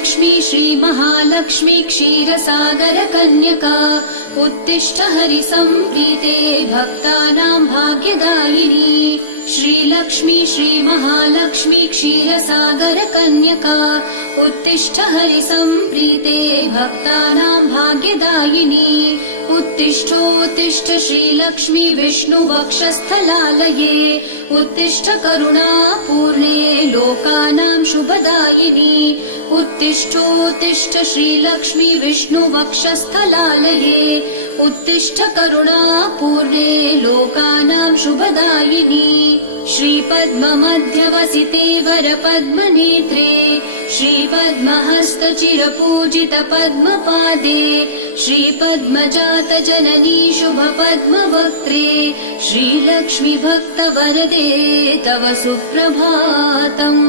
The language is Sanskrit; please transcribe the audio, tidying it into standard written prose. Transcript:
श्रीलक्ष्मी श्रीमहालक्ष्मी क्षीरसागरकन्यका उत्तिष्ठ हरिसम्प्रीते भक्तानां भाग्यदायिनी। श्रीलक्ष्मी श्रीमहालक्ष्मी क्षीरसागरकन्यका उत्तिष्ठ हरिसम्प्रीते भक्तानां भाग्यदायिनी। उत्तिष्ठोत्तिष्ठ श्रीलक्ष्मी विष्णुवक्षस्थलालये उत्तिष्ठ करुणापूर्णे लोकानां शुभदायिनी। उत्तिष्ठोत्तिष्ठ श्रीलक्ष्मी विष्णुवक्षस्थलालये उत्तिष्ठ करुणापूर्णे लोकानां शुभदायिनी। श्रीपद्ममध्यवसिते वरपद्मनेत्रे श्रीपद्महस्तचिरपूजित पद्मपादे श्रीपद्मजातजननी शुभपद्मवक्त्रे श्रीलक्ष्मी भक्तवरदे तव सुप्रभातम्।